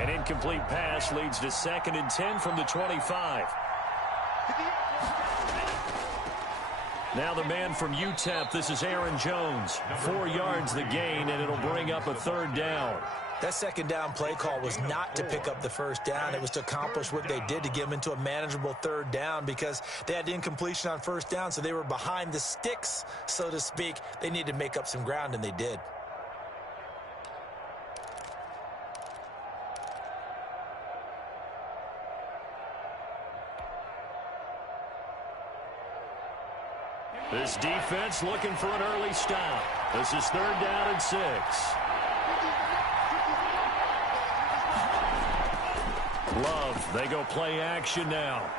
An incomplete pass leads to 2nd and 10 from the 25. Now the man from UTEP, this is Aaron Jones. 4 yards the gain, and it'll bring up a 3rd down. That 2nd down play call was not to pick up the 1st down. It was to accomplish what they did to get them into a manageable 3rd down because they had incompletion on 1st down, so they were behind the sticks, so to speak. They needed to make up some ground, and they did. This defense looking for an early stop. This is 3rd down and 6. Love, they go play action now.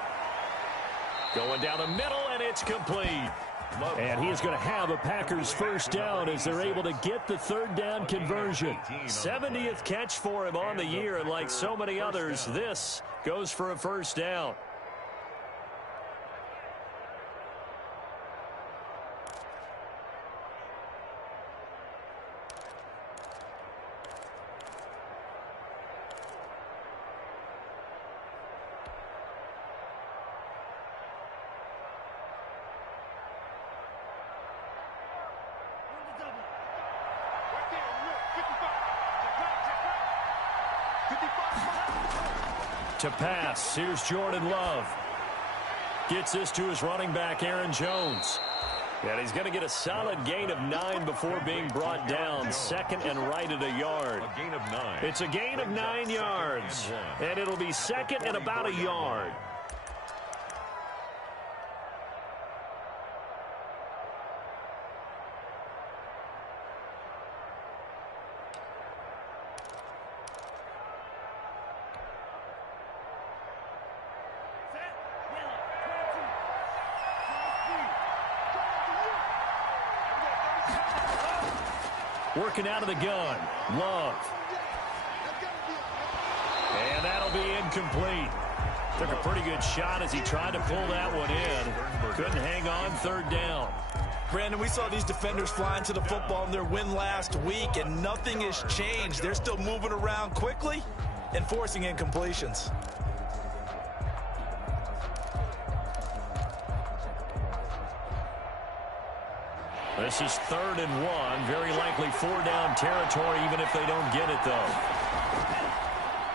Going down the middle, and it's complete. And he is going to have a Packers 1st down as they're able to get the 3rd down conversion. 70th catch for him on the year, and like so many others, this goes for a 1st down. To pass, here's Jordan Love. Gets this to his running back, Aaron Jones. And he's going to get a solid gain of 9 before being brought down. 2nd and right at a yard. A gain of 9. It's a gain of 9 yards. And it'll be 2nd and about a yard. Working out of the gun, Love. And that'll be incomplete. Took a pretty good shot as he tried to pull that one in. Couldn't hang on, 3rd down. Brandon, we saw these defenders flying to the football in their win last week, and nothing has changed. They're still moving around quickly and forcing incompletions. This is 3rd and 1. Very likely 4-down territory, even if they don't get it, though.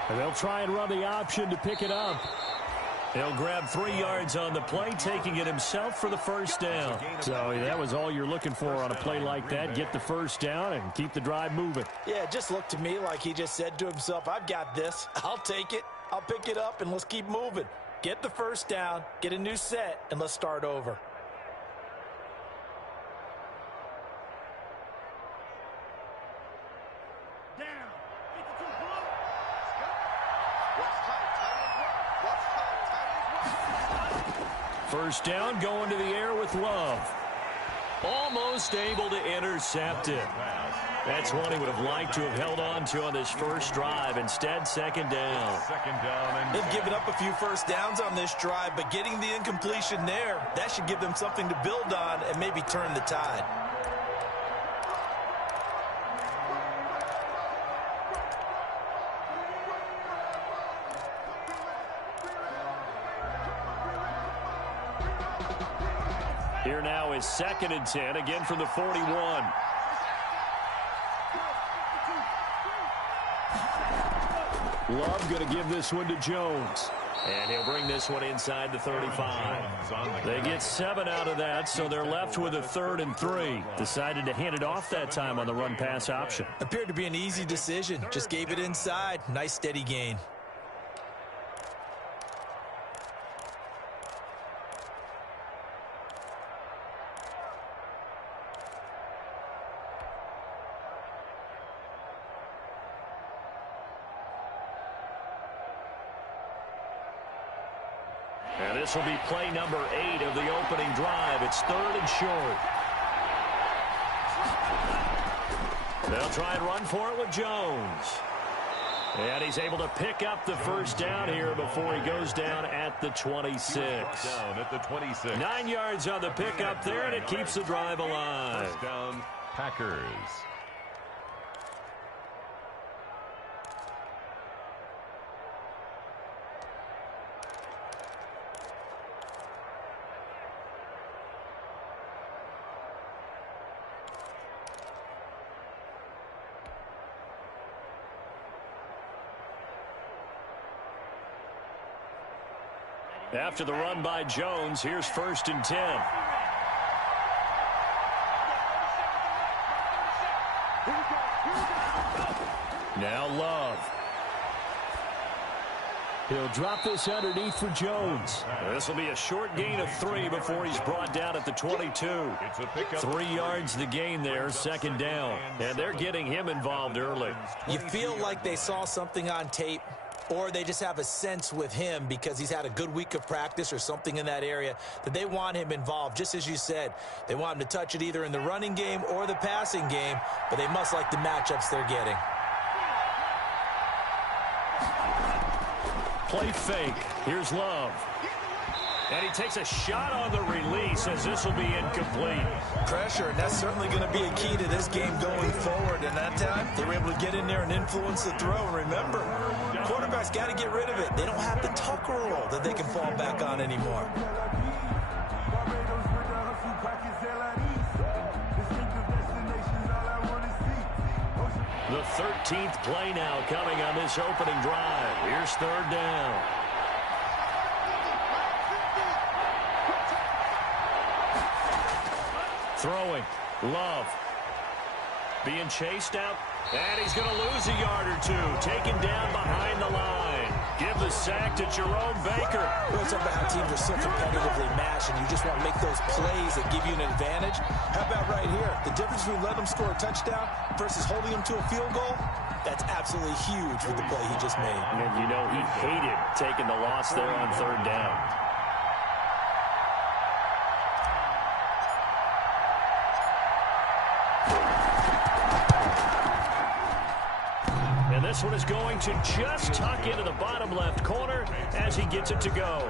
And they'll try and run the option to pick it up. He'll grab 3 yards on the play, taking it himself for the 1st down. So that was all you're looking for on a play like that. Get the 1st down and keep the drive moving. Yeah, it just looked to me like he just said to himself, I've got this. I'll take it. I'll pick it up, and let's keep moving. Get the 1st down, get a new set, and let's start over. First down, going to the air with Love. Almost able to intercept it. That's one he would have liked to have held on to on this first drive. Instead, 2nd down. They've given up a few 1st downs on this drive, but getting the incompletion there, that should give them something to build on and maybe turn the tide. Here now is 2nd and 10, again from the 41. Love going to give this one to Jones. And he'll bring this one inside the 35. They get 7 out of that, so they're left with a 3rd and 3. Decided to hand it off that time on the run-pass option. Appeared to be an easy decision. Just gave it inside. Nice steady gain. And this will be play number 8 of the opening drive. It's 3rd and short. They'll try and run for it with Jones. And he's able to pick up the 1st down here before he goes down at the 26. Down at the 26. 9 yards on the pickup there, and it keeps the drive alive. 1st down, Packers. After the run by Jones, here's 1st and 10. Now Love. He'll drop this underneath for Jones. This will be a short gain of 3 before he's brought down at the 22. 3 yards the gain there, 2nd down. And they're getting him involved early. You feel like they saw something on tape, or they just have a sense with him because he's had a good week of practice or something in that area that they want him involved. Just as you said, they want him to touch it either in the running game or the passing game, but they must like the matchups they're getting. Play fake. Here's Love. And he takes a shot on the release as this will be incomplete. Pressure, and that's certainly going to be a key to this game going forward. And that time, they were able to get in there and influence the throw. And remember, quarterbacks got to get rid of it. They don't have the Tucker roll that they can fall back on anymore. The 13th play now coming on this opening drive. Here's 3rd down. Throwing. Love. Being chased out. And he's going to lose a yard or 2. Taken down behind the line. Give the sack to Jerome Baker. It's about how teams are so competitively matched, and you just want to make those plays that give you an advantage. How about right here? The difference between letting them score a touchdown versus holding them to a field goal, that's absolutely huge with the play he just made. And you know he hated taking the loss there on 3rd down. And this one is going to just tuck into the bottom left corner as he gets it to go.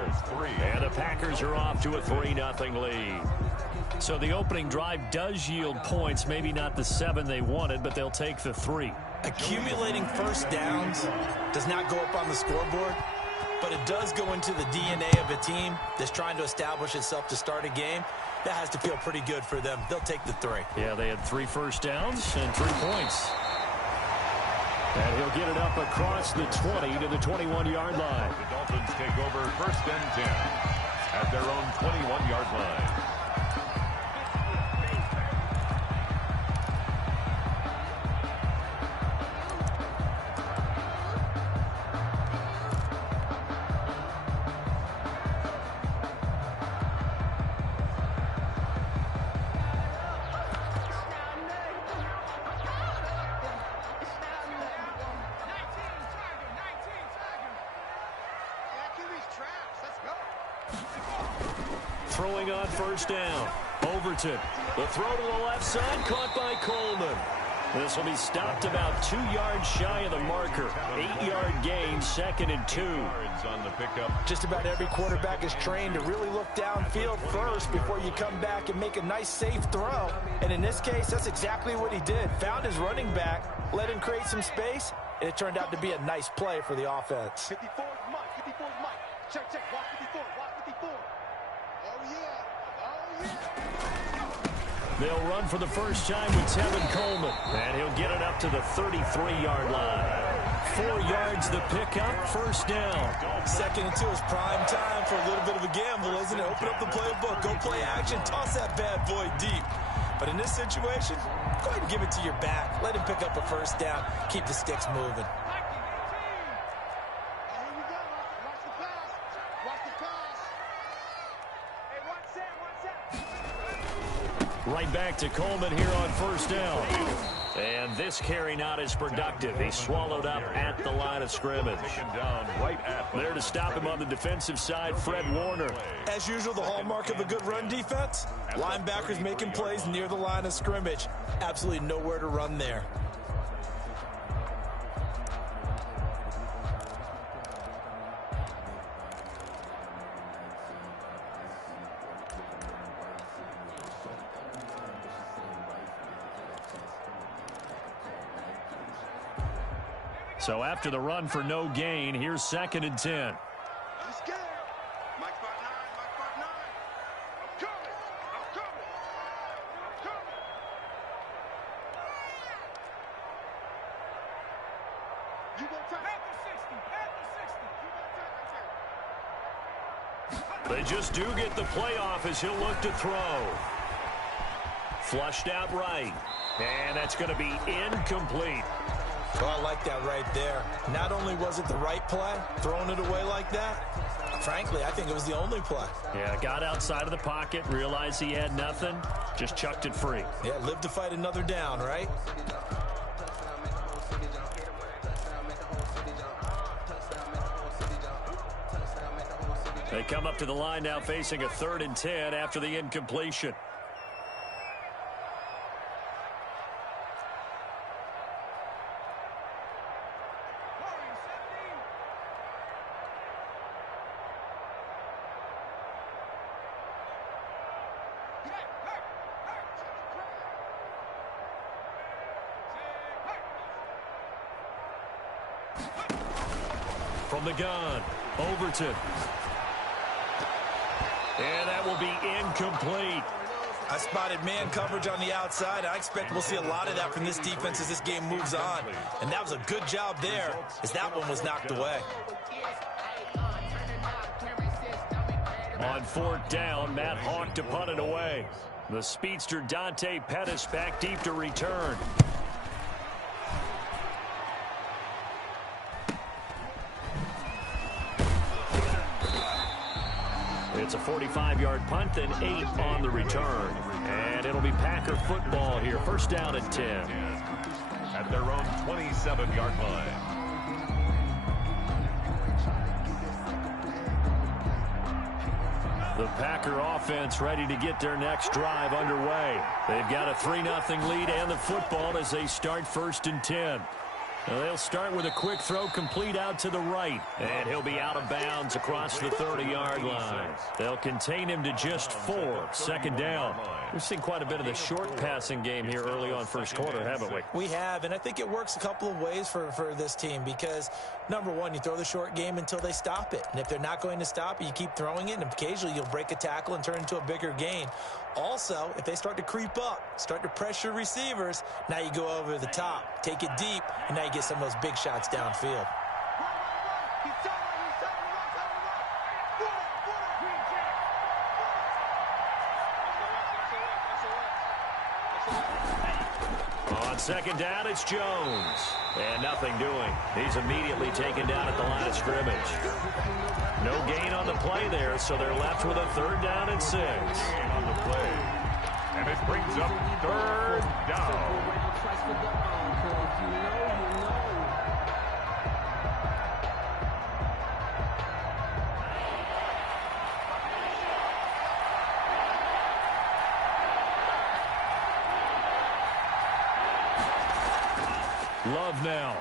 And the Packers are off to a 3-0 lead. So the opening drive does yield points, maybe not the 7 they wanted, but they'll take the 3. Accumulating first downs does not go up on the scoreboard, but it does go into the DNA of a team that's trying to establish itself to start a game. That has to feel pretty good for them. They'll take the 3. Yeah, they had 3 first downs and 3 points. And he'll get it up across the 20 to the 21-yard line. The Dolphins take over 1st and 10 at their own 21-yard line. Throwing on 1st down. Overton. The throw to the left side, caught by Coleman. This will be stopped about 2 yards shy of the marker. 8-yard gain, 2nd and 2. On the pickup. Just about every quarterback is trained to really look downfield first before you come back and make a nice, safe throw. And in this case, that's exactly what he did. Found his running back, let him create some space, and it turned out to be a nice play for the offense. 54 is Mike. 54 is Mike. Check, check. Watch 54. Watch 54. Oh, yeah. Oh, yeah. They'll run for the first time with Tevin Coleman. And he'll get it up to the 33-yard line. 4 yards the pickup, 1st down. 2nd and 2 is prime time for a little bit of a gamble, isn't it? Open up the playbook, go play action, toss that bad boy deep. But in this situation, go ahead and give it to your back. Let him pick up a 1st down. Keep the sticks moving. Right back to Coleman here on 1st down. And this carry not as productive. He's swallowed up at the line of scrimmage. There to stop him on the defensive side, Fred Warner. As usual, the hallmark of a good run defense, linebackers making plays near the line of scrimmage. Absolutely nowhere to run there. So after the run for no gain, here's 2nd and 10. I'm scared. Mike 5'9", Mike 5'9". I'm coming. I'm coming. I'm coming. You gonna tap at the 60. At the 60. You gonna tap right there. They just do get the playoff as he'll look to throw. Flushed out right. And that's going to be incomplete. Well, I like that right there. Not only was it the right play, throwing it away like that, frankly, I think it was the only play. Yeah, got outside of the pocket, realized he had nothing, just chucked it free. Yeah, live to fight another down, right? They come up to the line now facing a 3rd and 10 after the incompletion. From the gun, Overton. And that will be incomplete. I spotted man coverage on the outside. I expect we'll see a lot of that from this defense as this game moves on. And that was a good job there as that one was knocked away. On 4th down, Matt Hawk to punt it away. The speedster Dante Pettis back deep to return. It's a 45-yard punt, then 8 on the return. And it'll be Packer football here. 1st down and 10. At their own 27-yard line. The Packer offense ready to get their next drive underway. They've got a 3-0 lead and the football as they start 1st and 10. Now they'll start with a quick throw complete out to the right. And he'll be out of bounds across the 30-yard line. They'll contain him to just 4. 2nd down. We've seen quite a bit of the short passing game here early on 1st quarter, haven't we? We have, and I think it works a couple of ways for this team because, number one, you throw the short game until they stop it. And if they're not going to stop it, you keep throwing it, and occasionally you'll break a tackle and turn it into a bigger gain. Also, if they start to creep up, start to pressure receivers, now you go over the top, take it deep, and now you get some of those big shots downfield. On 2nd down, it's Jones. And nothing doing. He's immediately taken down at the line of scrimmage. No gain on the play there, so they're left with a 3rd down and 6. Gain on the play. And it brings up 3rd down. Love now.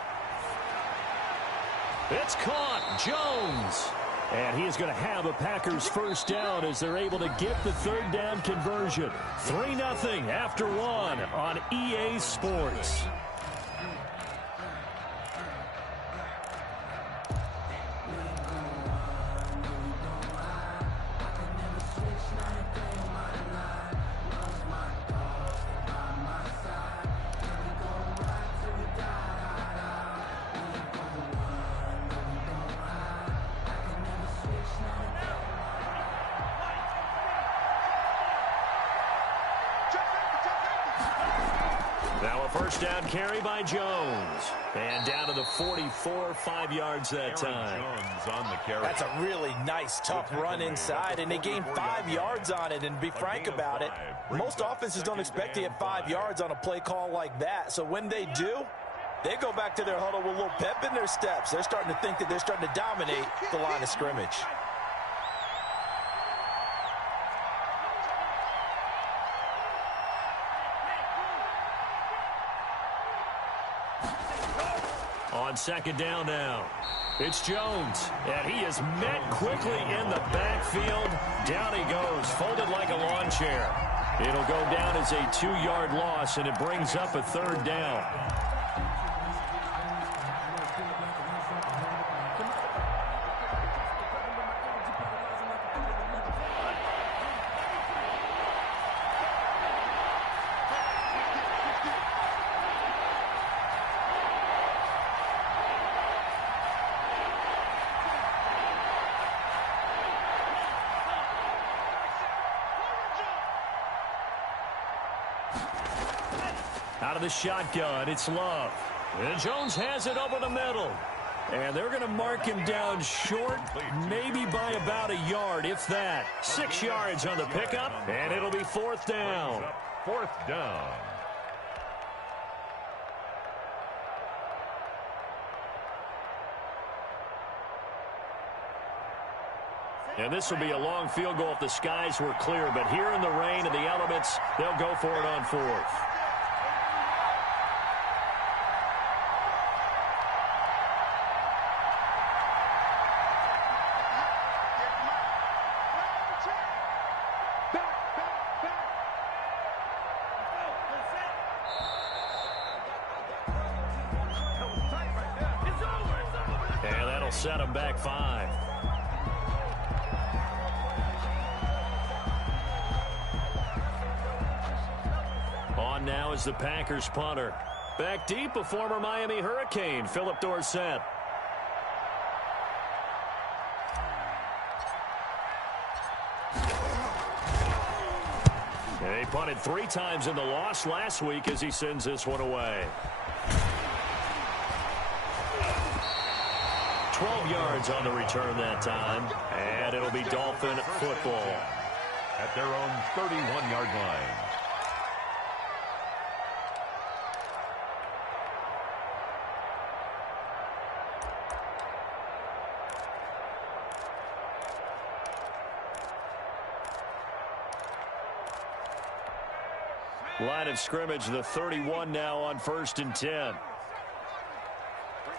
It's caught. Jones. And he is going to have a Packers 1st down as they're able to get the 3rd down conversion. 3-0 after 1 on EA Sports. Now a 1st down carry by Jones. And down to the 44, 5 yards that time. Jones on the carry. That's a really nice, tough run inside, and they gained 5 yards on it. And to be frank about it, most offenses don't expect to get 5 yards on a play call like that. So when they do, they go back to their huddle with a little pep in their steps. They're starting to think that they're starting to dominate the line of scrimmage. On 2nd down now, it's Jones, and he is met quickly in the backfield. Down he goes, folded like a lawn chair. It'll go down as a 2-yard loss, and it brings up a 3rd down. Out of the shotgun, it's Love. And Jones has it over the middle. And they're going to mark him down short, maybe by about a yard, if that. 6 yards on the pickup, and it'll be 4th down. 4th down. And this will be a long field goal if the skies were clear. But here in the rain and the elements, they'll go for it on 4th. And that'll set them back 5. On now is the Packers punter. Back deep, a former Miami Hurricane, Philip Dorsett. He punted 3 times in the loss last week as he sends this one away. 12 yards on the return that time, and it'll be Dolphin football. At their own 31-yard line. Line of scrimmage, the 31 now on 1st and 10. Right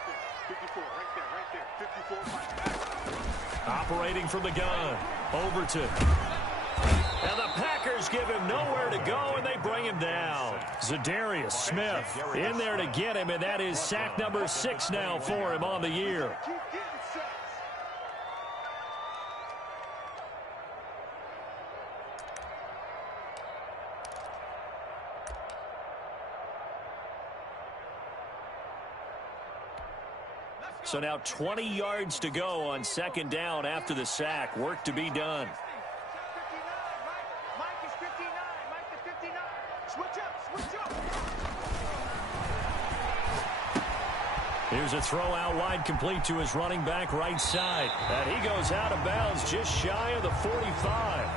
there, 54, right there, 54. Operating from the gun. Overton. And the Packers give him nowhere to go, and they bring him down. Zadarius Smith in there to get him, and that is sack number 6 now for him on the year. Keep getting sacks. So now 20 yards to go on 2nd down after the sack. Work to be done. 59, Mike is 59. Mike to 59. Switch up, switch up. Here's a throw out wide, complete to his running back right side. And he goes out of bounds just shy of the 45.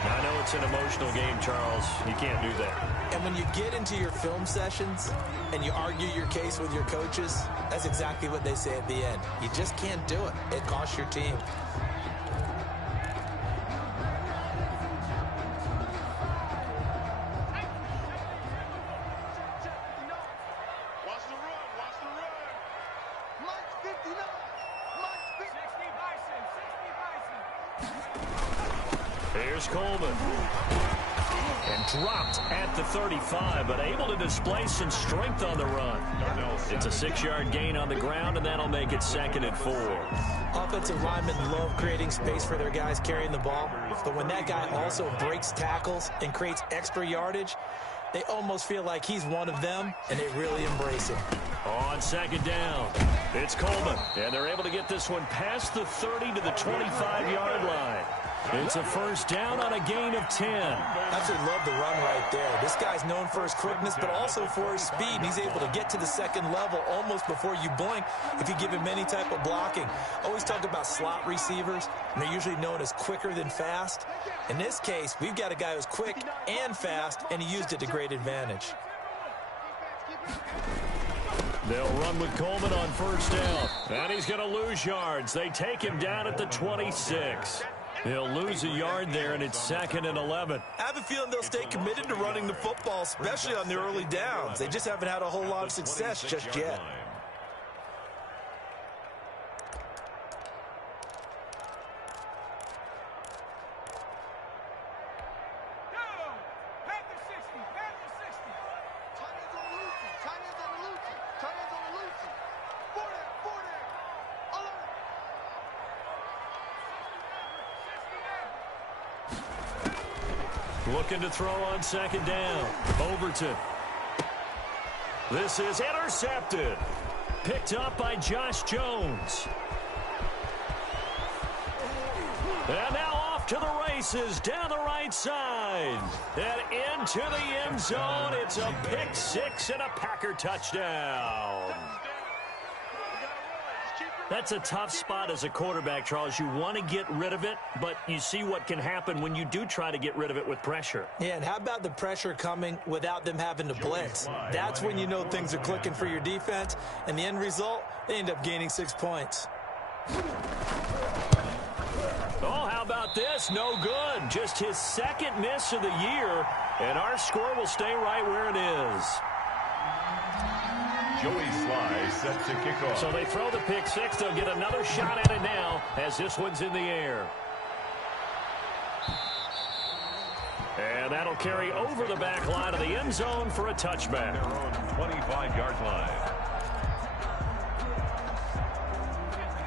I know it's an emotional game, Charles. You can't do that. And when you get into your film sessions and you argue your case with your coaches, that's exactly what they say at the end. You just can't do it. It costs your team. Watch the run, watch the run. Mike 59. Mike 60 Bison, 60 Bison. Here's Coleman. And dropped at the 35, but able to display some strength on the run. It's a 6-yard gain on the ground, and that'll make it 2nd and 4. Offensive linemen love creating space for their guys carrying the ball, but when that guy also breaks tackles and creates extra yardage, they almost feel like he's one of them, and they really embrace him. On 2nd down, it's Coleman, and they're able to get this one past the 30 to the 25-yard line. It's a 1st down on a gain of 10. Absolutely love the run right there. This guy's known for his quickness, but also for his speed. And he's able to get to the 2nd level almost before you blink if you give him any type of blocking. Always talk about slot receivers, and they're usually known as quicker than fast. In this case, we've got a guy who's quick and fast, and he used it to great advantage. They'll run with Coleman on 1st down. And he's going to lose yards. They take him down at the 26. He'll lose a yard there, and it's 2nd and 11. I have a feeling they'll stay committed to running the football, especially on the early downs. They just haven't had a whole lot of success just yet. Looking to throw on 2nd down. Overton. This is intercepted. Picked up by Josh Jones. And now off to the races down the right side. line. And into the end zone. It's a pick six and a Packer touchdown. That's a tough spot as a quarterback, Charles. You want to get rid of it, but you see what can happen when you do try to get rid of it with pressure. Yeah, and how about the pressure coming without them having to blitz? That's when you know things are clicking for your defense, and the end result, they end up gaining 6 points. Oh, how about this? No good. Just his second miss of the year, and our score will stay right where it is. Joey Sly set to kick off. So they throw the pick six. They'll get another shot at it now as this one's in the air. And that'll carry over the back line of the end zone for a touchback. Their own 25-yard line.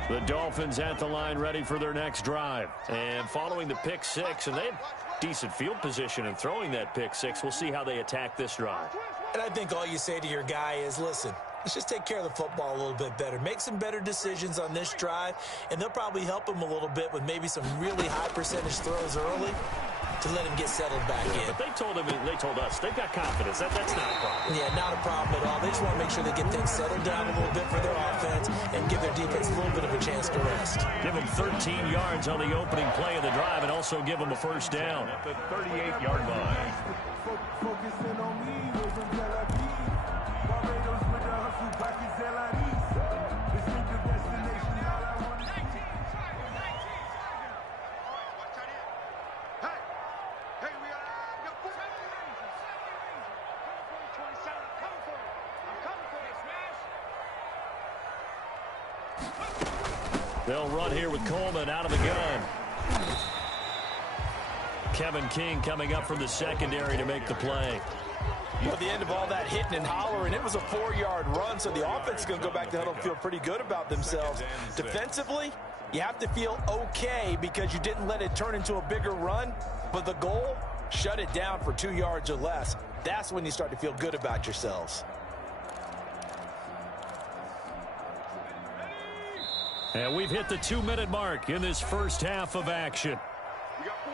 The Dolphins at the line ready for their next drive. And following the pick six, and they had decent field position in throwing that pick six. We'll see how they attack this drive. And I think all you say to your guy is, listen, let's just take care of the football a little bit better. Make some better decisions on this drive, and they'll probably help him a little bit with maybe some really high percentage throws early to let him get settled back in. But they told us, they've got confidence. That's not a problem. Yeah, not a problem at all. They just want to make sure they get things settled down a little bit for their offense and give their defense a little bit of a chance to rest. Give them 13 yards on the opening play of the drive and also give them a first down. At the 38-yard line. Focusing on me, from Tel Aviv. Barbados with the hustle, pockets Tel Aviv. Distinctive destination, all I want is Hey, we are your foot. Coming for you, 27. Coming for you. I'm coming for you. Smash. They'll run here with Coleman out of the gun. Kevin King coming up from the secondary to make the play. At the end of all that hitting and hollering, it was a 4-yard run, so the offense is going to go back to huddle and feel pretty good about themselves. Defensively, you have to feel okay because you didn't let it turn into a bigger run, but the goal, shut it down for 2 yards or less. That's when you start to feel good about yourselves. And we've hit the 2-minute mark in this first half of action. We got 4.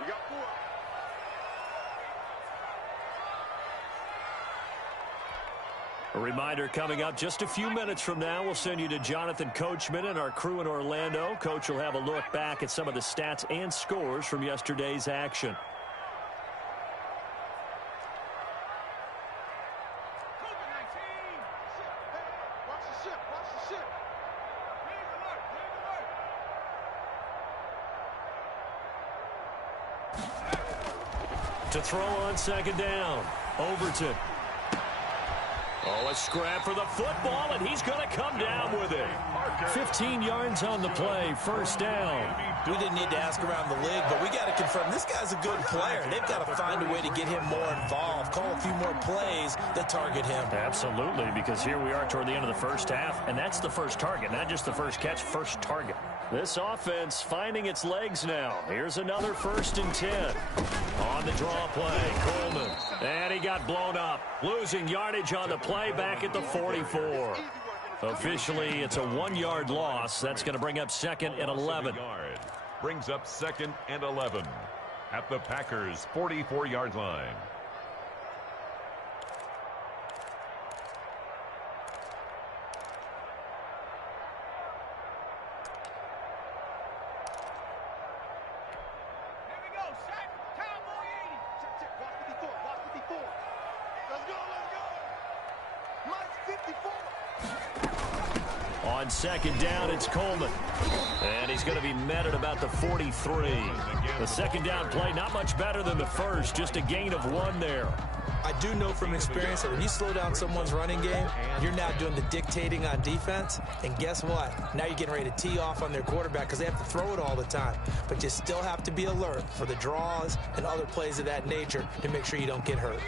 We got 4. A reminder coming up just a few minutes from now. We'll send you to Jonathan Coachman and our crew in Orlando. Coach will have a look back at some of the stats and scores from yesterday's action. Watch the ship. Watch the ship. To throw on second down. Overton. Oh, a scrap for the football, and he's going to come down with it. 15 yards on the play, first down. We didn't need to ask around the league, but we got to confirm this guy's a good player. They've got to find a way to get him more involved, call a few more plays that target him. Absolutely, because here we are toward the end of the first half, and that's the first target, not just the first catch, first target. This offense finding its legs now. Here's another 1st and 10. On the draw play, Coleman. And he got blown up, losing yardage on the play back at the 44. Officially, it's a 1-yard loss. That's going to bring up 2nd and 11. Brings up 2nd and 11 at the Packers' 44-yard line. On second down, it's Coleman. And he's going to be met at about the 43. The second down play, not much better than the first, just a gain of 1 there. I do know from experience that when you slow down someone's running game, you're now doing the dictating on defense. And guess what? Now you're getting ready to tee off on their quarterback because they have to throw it all the time. But you still have to be alert for the draws and other plays of that nature to make sure you don't get hurt.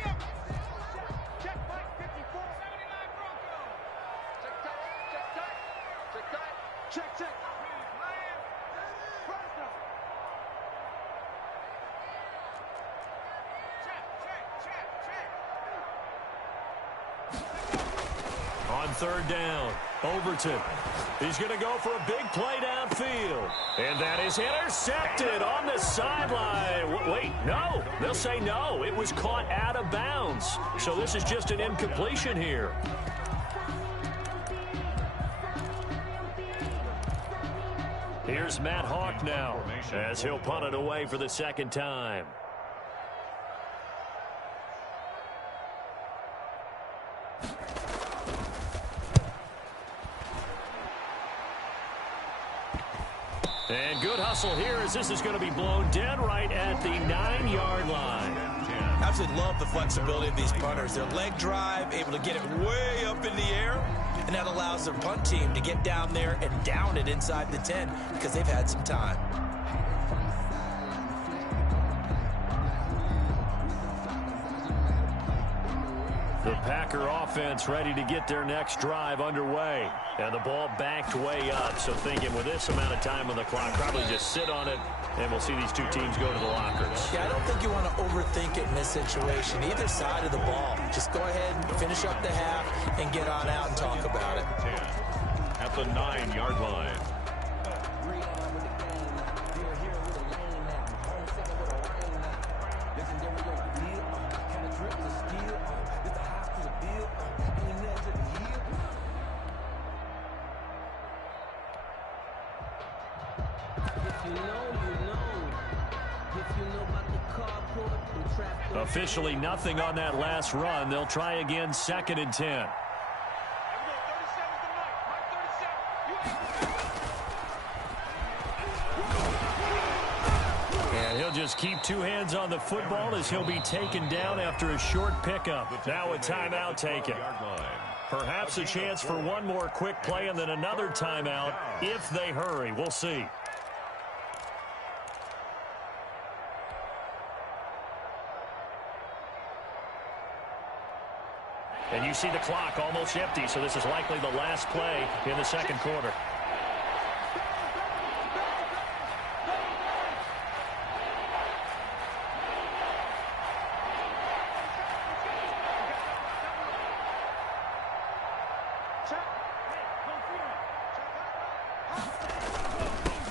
On third down, Overton. He's going to go for a big play downfield. And that is intercepted on the sideline. Wait, no. They'll say no. It was caught out of bounds. So this is just an incompletion here. Here's Matt Hawk now as he'll punt it away for the second time. And good hustle here as this is going to be blown dead right at the 9-yard line. I absolutely love the flexibility of these punters. Their leg drive, able to get it way up in the air, and that allows their punt team to get down there and down it inside the 10 because they've had some time. The Packer offense ready to get their next drive underway. And the ball backed way up. So thinking with this amount of time on the clock, probably just sit on it, and we'll see these two teams go to the lockers. Yeah, I don't think you want to overthink it in this situation. Either side of the ball. Just go ahead and finish up the half and get on out and talk about it. 10 at the 9-yard line. Officially nothing on that last run. They'll try again, 2nd and 10. And he'll just keep two hands on the football as he'll be taken down after a short pickup. Now a timeout taken. Perhaps a chance for one more quick play and then another timeout if they hurry. We'll see. And you see the clock almost empty, so this is likely the last play in the second quarter.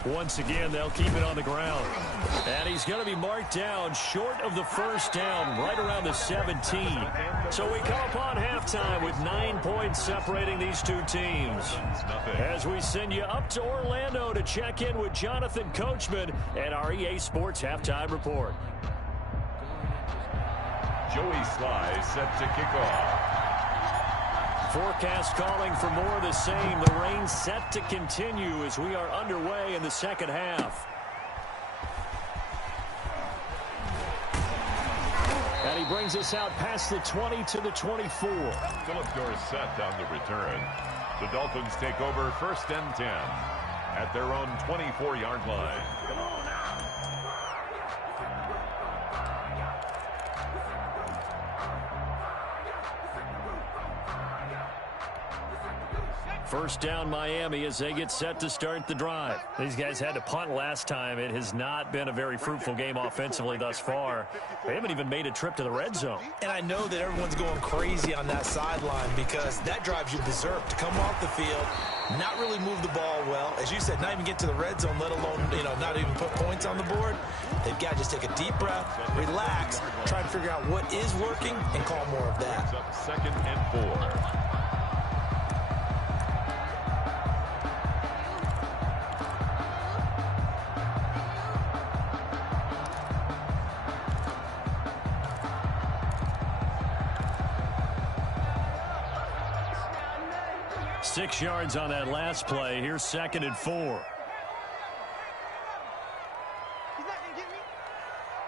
Once again, they'll keep it on the ground. And he's going to be marked down short of the first down, right around the 17. So we come upon halftime with 9 points separating these two teams. As we send you up to Orlando to check in with Jonathan Coachman and our EA Sports Halftime Report. Joey Sly set to kick off. Forecast calling for more of the same. The rain set to continue as we are underway in the second half. And he brings us out past the 20 to the 24. Philip Dorsett on the return. The Dolphins take over 1st and 10 at their own 24-yard line. First down Miami as they get set to start the drive. These guys had to punt last time. It has not been a very fruitful game offensively thus far. They haven't even made a trip to the red zone. And I know that everyone's going crazy on that sideline because that drives you berserk to come off the field, not really move the ball well. As you said, not even get to the red zone, let alone, not even put points on the board. They've got to just take a deep breath, relax, try and figure out what is working and call more of that. It's up 2nd and 4. Six yards on that last play. Here's 2nd and 4. He's not going to get me.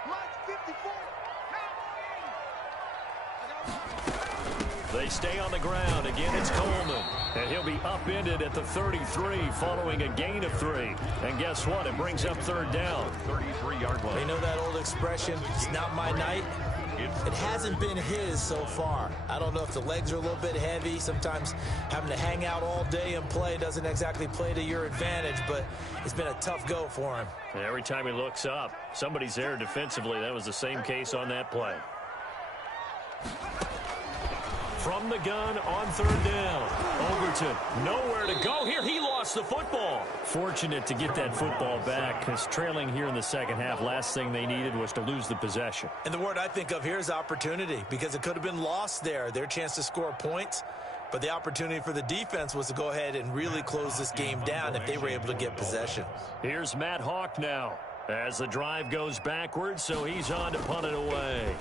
Line 54. They stay on the ground. Again, it's Coleman. And he'll be upended at the 33 following a gain of 3. And guess what? It brings up 3rd down. 33-yard line. You know that old expression, it's not my night? It hasn't been his so far. I don't know if the legs are a little bit heavy. Sometimes having to hang out all day and play doesn't exactly play to your advantage, but it's been a tough go for him. And every time he looks up, somebody's there defensively. That was the same case on that play. from the gun on third down. Overton, nowhere to go here. He lost the football. Fortunate to get that football back, because trailing here in the second half, last thing they needed was to lose the possession. And the word I think of here is opportunity, because it could have been lost there. Their chance to score points. But the opportunity for the defense was to go ahead and really close this game down if they were able to get possession. Here's Matt Hawk now as the drive goes backwards, so he's on to punt it away.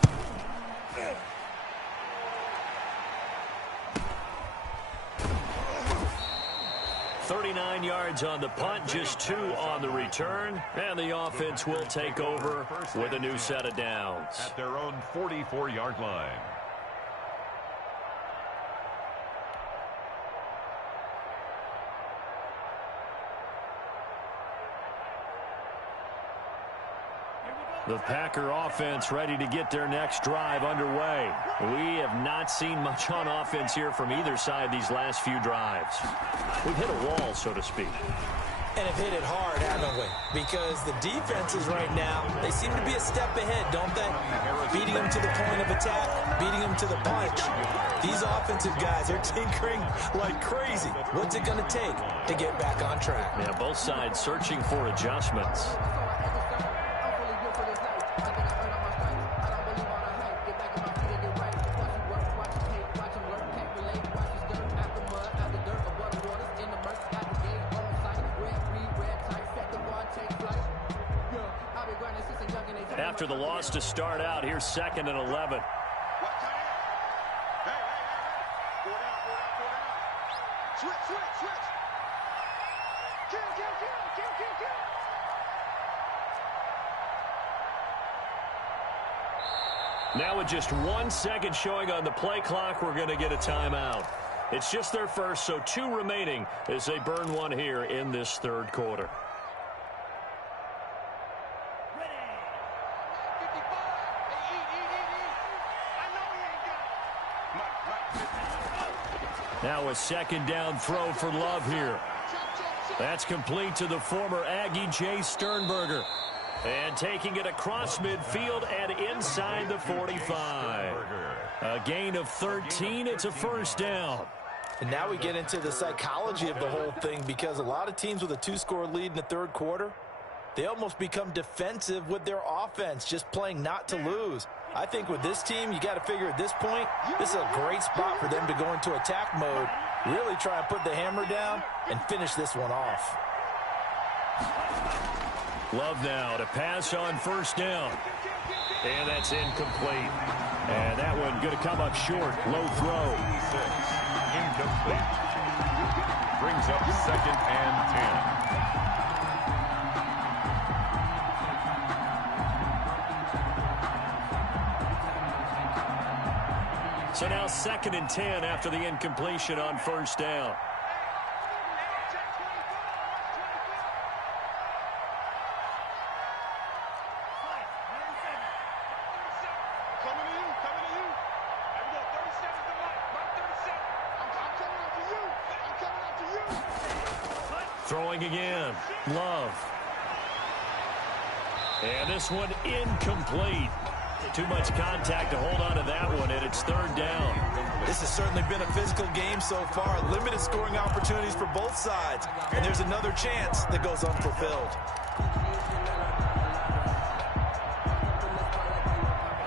$39 yards on the punt, just 2 on the return, and the offense will take over with a new set of downs. At their own 44-yard line. The Packer offense ready to get their next drive underway. We have not seen much on offense here from either side these last few drives. We've hit a wall, so to speak. And have hit it hard, haven't we? Because the defenses right now, they seem to be a step ahead, don't they? Beating them to the point of attack, beating them to the punch. These offensive guys are tinkering like crazy. What's it going to take to get back on track? Yeah, both sides searching for adjustments. After the loss to start out, here's 2nd and 11. Watch out. Hey. Go down. Switch. Kill. Now with just 1 second showing on the play clock, we're going to get a timeout. It's just their first, so 2 remaining as they burn one here in this third quarter. Now a 2nd down throw for Love here. That's complete to the former Aggie Jay Sternberger. And taking it across midfield and inside the 45. A gain of 13. It's a first down. And now we get into the psychology of the whole thing, because a lot of teams with a 2-score lead in the third quarter, they almost become defensive with their offense, just playing not to lose. I think with this team, you got to figure at this point, this is a great spot for them to go into attack mode, really try and put the hammer down and finish this one off. Love now to pass on first down. And that's incomplete. And that one going to come up short. Low throw. Incomplete. Brings up 2nd and 10. So now 2nd and 10 after the incompletion on first down. Coming to you. There we go. 30 seconds to Mike. 30 seconds. I'm coming after you. Throwing again. Love. And this one incomplete. Too much contact to hold on to that one, and it's 3rd down. This has certainly been a physical game so far. Limited scoring opportunities for both sides. And there's another chance that goes unfulfilled.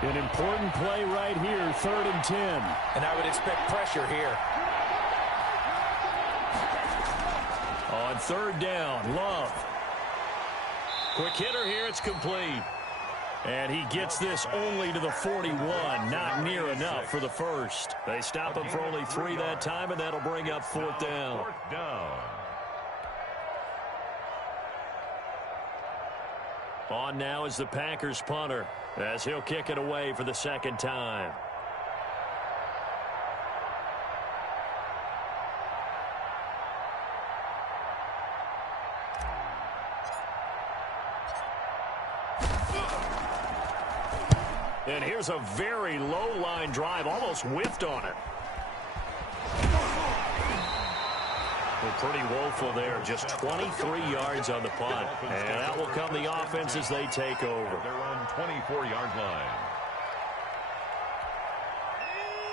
An important play right here, 3rd and 10. And I would expect pressure here. On 3rd down, Love. Quick hitter here, it's complete. And he gets this only to the 41, not near enough for the first. They stop him for only 3 that time, and that'll bring up 4th down. 4th down. On now is the Packers punter, as he'll kick it away for the 2nd time. And here's a very low-line drive, almost whiffed on it. Well, pretty woeful there, just 23 yards on the punt. And that will come the offense as they take over. They're on 24-yard line.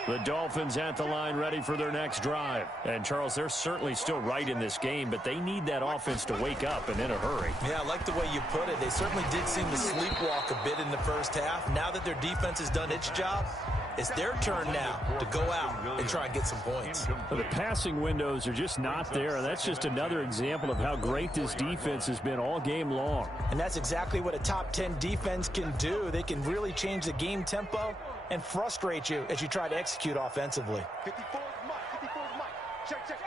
The Dolphins at the line ready for their next drive. And, Charles, they're certainly still right in this game, but they need that offense to wake up and in a hurry. Yeah, I like the way you put it. They certainly did seem to sleepwalk a bit in the first half. Now that their defense has done its job, it's their turn now to go out and try and get some points. Well, the passing windows are just not there, and that's just another example of how great this defense has been all game long. And that's exactly what a top 10 defense can do. They can really change the game tempo and frustrate you as you try to execute offensively. 54 is Mike. 54 is Mike. Check, check.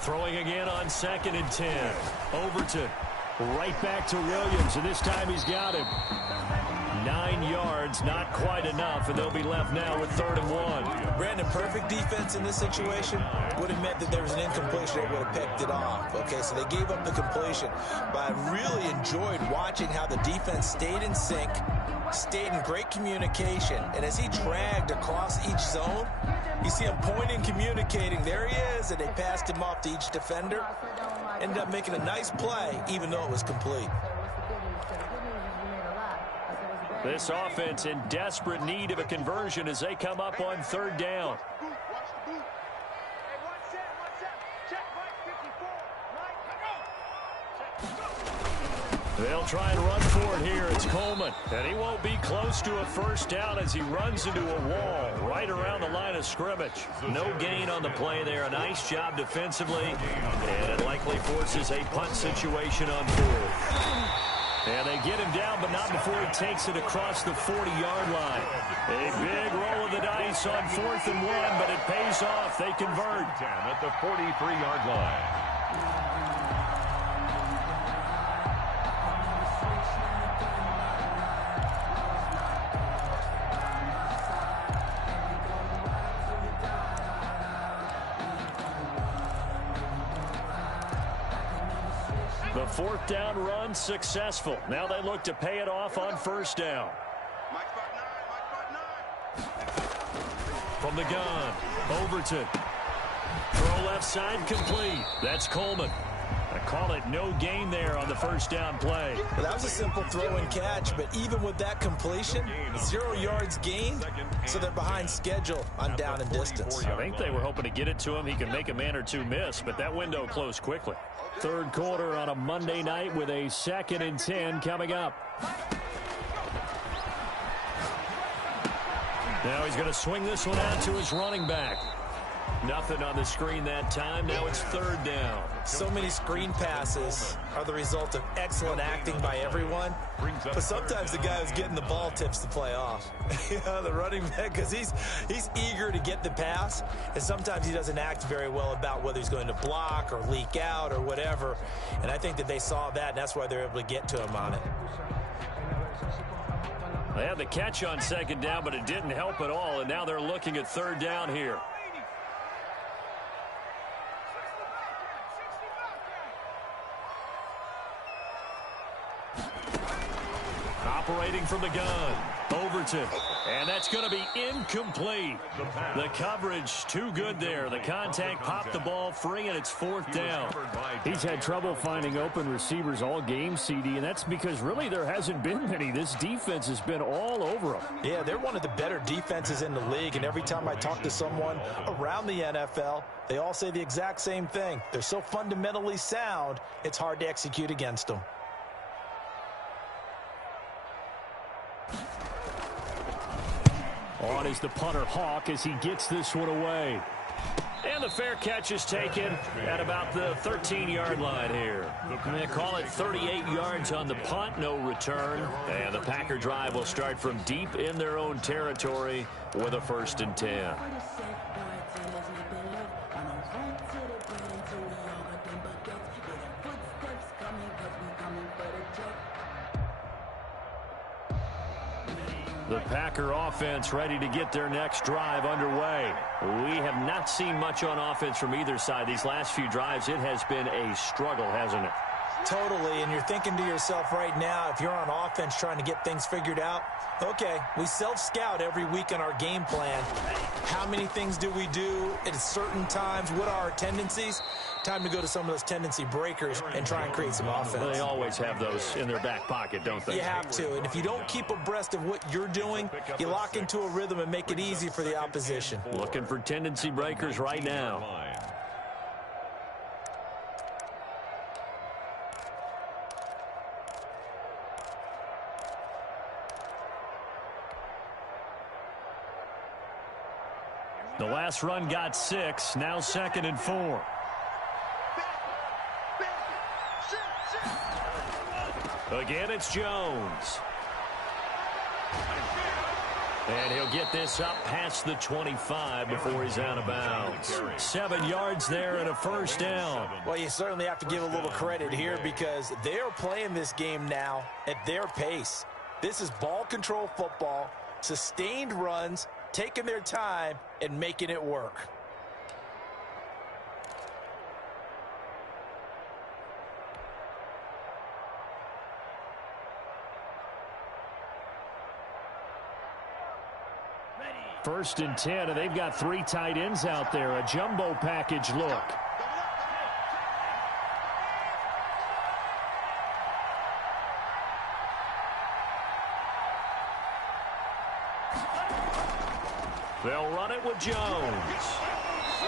Throwing again on 2nd and 10. Overton right back to Williams, and this time he's got him. 9 yards, not quite enough, and they'll be left now with 3rd and 1. Brandon, perfect defense in this situation would have meant that there was an incompletion. They would have picked it off. Okay, so they gave up the completion. But I really enjoyed watching how the defense stayed in sync, stayed in great communication, and as he dragged across each zone, you see him pointing, communicating. There he is, and they passed him off to each defender. Ended up making a nice play, even though it was complete. This offense in desperate need of a conversion as they come up on 3rd down. They'll try and run for it here. It's Coleman. And he won't be close to a 1st down as he runs into a wall right around the line of scrimmage. No gain on the play there. A nice job defensively. And it likely forces a punt situation on 4th. And they get him down, but not before he takes it across the 40-yard line. A big roll of the dice on 4th and 1, but it pays off. They convert. 10 at the 43-yard line. The 4th down run successful. Now they look to pay it off on 1st down. From the gun, Overton. Throw left side complete. That's Coleman. I call it no gain there on the 1st down play. Well, that was a simple throw and catch, but even with that completion, 0 yards gained, so they're behind schedule on down and distance. I think they were hoping to get it to him. He could make a man or two miss, but that window closed quickly. 3rd quarter on a Monday night with a 2nd and 10 coming up. Now he's going to swing this one out to his running back. Nothing on the screen that time. Now it's 3rd down. So many screen passes are the result of excellent acting by everyone. But sometimes the guy who's getting the ball tips the play off. The running back, because he's eager to get the pass. And sometimes he doesn't act very well about whether he's going to block or leak out or whatever. And I think that they saw that, and that's why they're able to get to him on it. They had the catch on 2nd down, but it didn't help at all. And now they're looking at 3rd down here. Operating from the gun, Overton, and that's going to be incomplete. The coverage too good there. The contact popped the ball free, and it's 4th down. He's had trouble finding open receivers all game, CD, and that's because really there hasn't been many. This defense has been all over them. Yeah, they're one of the better defenses in the league, and every time I talk to someone around the NFL, they all say the exact same thing. They're so fundamentally sound, it's hard to execute against them. On is the punter, Hawk, as he gets this one away. And the fair catch is taken at about the 13-yard line here. They call it 38 yards on the punt, no return. And the Packer drive will start from deep in their own territory with a 1st and 10. The Packer offense ready to get their next drive underway. We have not seen much on offense from either side. These last few drives, it has been a struggle, hasn't it? Totally, and you're thinking to yourself right now, if you're on offense trying to get things figured out, okay, we self-scout every week in our game plan. How many things do we do at certain times? What are our tendencies? Time to go to some of those tendency breakers and try and create some offense. They always have those in their back pocket, don't they? You have to, and if you don't keep abreast of what you're doing, you lock into a rhythm and make it easy for the opposition. Looking for tendency breakers right now. The last run got 6, now 2nd and 4. Again, it's Jones. And he'll get this up past the 25 before he's out of bounds. 7 yards there and a first down. Well, you certainly have to give a little credit here because they are playing this game now at their pace. This is ball control football, sustained runs, taking their time and making it work. First and 10, and they've got 3 tight ends out there. A jumbo package look. They'll run it with Jones.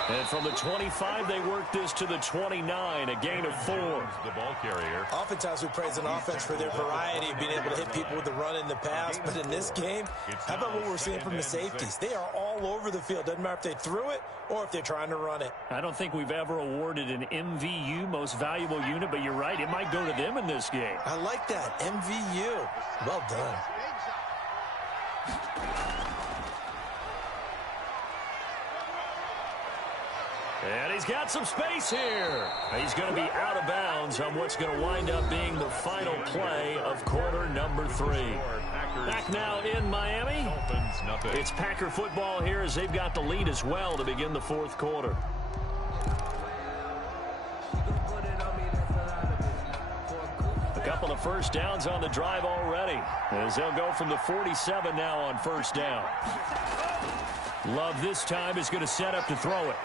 And from the 25, they work this to the 29, a gain of 4. The ball carrier. Oftentimes we praise an offense for their variety of being able to hit people with the run and the pass, but in this game, how about what we're seeing from the safeties? They are all over the field. Doesn't matter if they threw it or if they're trying to run it. I don't think we've ever awarded an MVU, most valuable unit, but you're right, it might go to them in this game. I like that, MVU. Well done. And he's got some space here. He's going to be out of bounds on what's going to wind up being the final play of quarter number 3. Back now in Miami. It's Packer football here as they've got the lead as well to begin the 4th quarter. A couple of first downs on the drive already as they'll go from the 47 now on first down. Love this time is going to set up to throw it.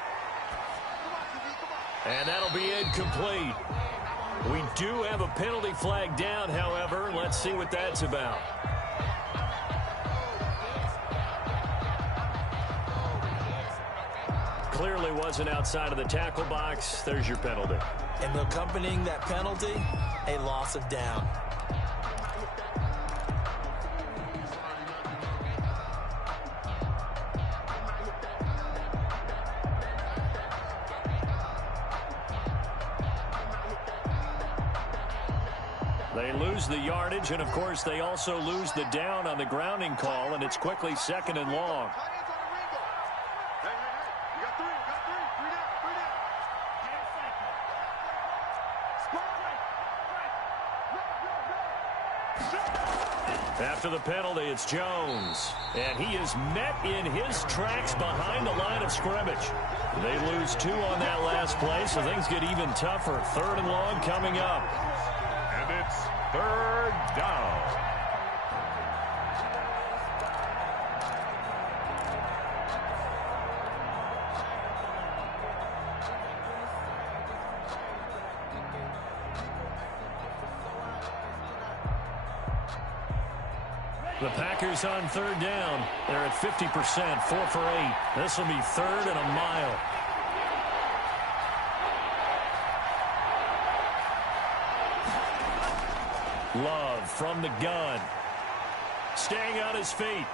And that'll be incomplete. We do have a penalty flag down, however. Let's see what that's about. Clearly wasn't outside of the tackle box. There's your penalty. And accompanying that penalty, a loss of down. They lose the yardage, and, of course, they also lose the down on the grounding call, and it's quickly 2nd and long. After the penalty, it's Jones, and he is met in his tracks behind the line of scrimmage. They lose 2 on that last play, so things get even tougher. 3rd and long coming up. And it's 3rd down. The Packers on 3rd down. They're at 50%, 4 for 8. This will be 3rd and a mile. Love from the gun. Staying on his feet.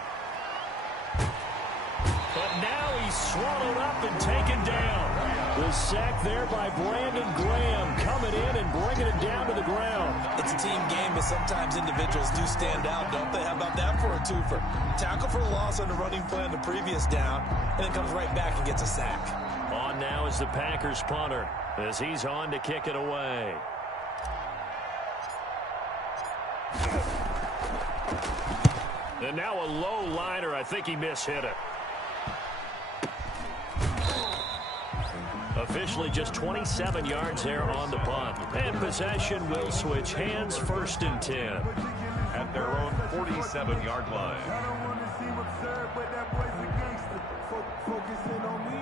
But now he's swallowed up and taken down. The sack there by Brandon Graham coming in and bringing it down to the ground. It's a team game, but sometimes individuals do stand out, don't they? How about that for a twofer? Tackle for a loss on the running play on the previous down, and then comes right back and gets a sack. On now is the Packers punter as he's on to kick it away. And now a low liner. I think he mishit it. Officially just 27 yards there on the punt. And possession will switch hands, 1st and 10. At their own 47-yard line. I don't want to seem absurd, but that boy's a gangster. Focusing on me.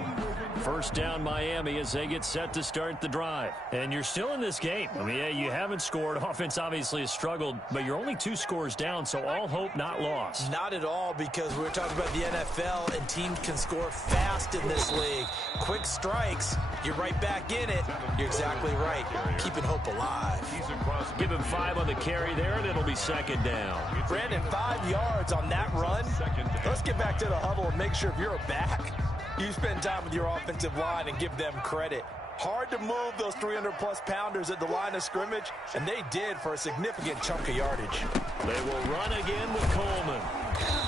First down Miami as they get set to start the drive. And you're still in this game. I mean, yeah, you haven't scored. Offense obviously has struggled, but you're only 2 scores down, so all hope not lost. Not at all, because we're talking about the NFL, and teams can score fast in this league. Quick strikes, you're right back in it. You're exactly right. Keeping hope alive. Give him 5 on the carry there, and it'll be 2nd down. Brandon, 5 yards on that run. Let's get back to the huddle and make sure if you're a back, you spend time with your offensive line and give them credit. Hard to move those 300-plus pounders at the line of scrimmage, and they did for a significant chunk of yardage. They will run again with Coleman.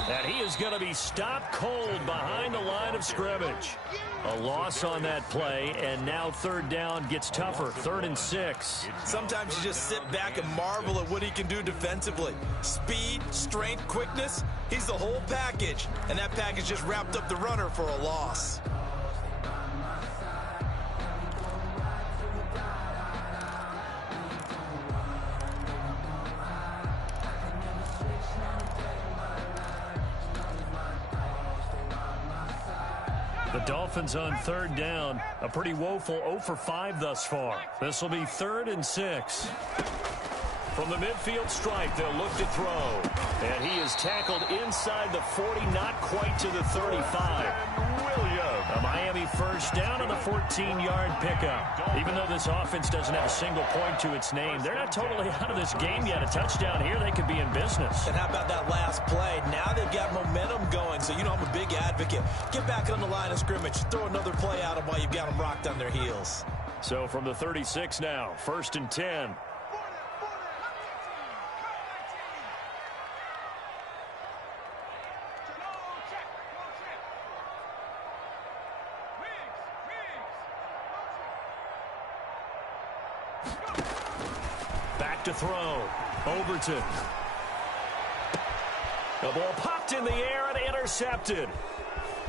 And he is going to be stopped cold behind the line of scrimmage. A loss on that play, and now 3rd down gets tougher. 3rd and 6. Sometimes you just sit back and marvel at what he can do defensively. Speed, strength, quickness, he's the whole package. And that package just wrapped up the runner for a loss. The Dolphins on 3rd down. A pretty woeful 0 for 5 thus far. This will be 3rd and 6. From the midfield stripe, they'll look to throw. And he is tackled inside the 40, not quite to the 35. A Miami first down on the 14-yard pickup. Even though this offense doesn't have a single point to its name, they're not totally out of this game yet. A touchdown here, they could be in business. And how about that last play? Now they've got momentum going, so you know I'm a big advocate. Get back on the line of scrimmage. Throw another play at them while you've got them rocked on their heels. So from the 36 now, 1st and 10. Back to throw. Overton. The ball popped in the air and intercepted.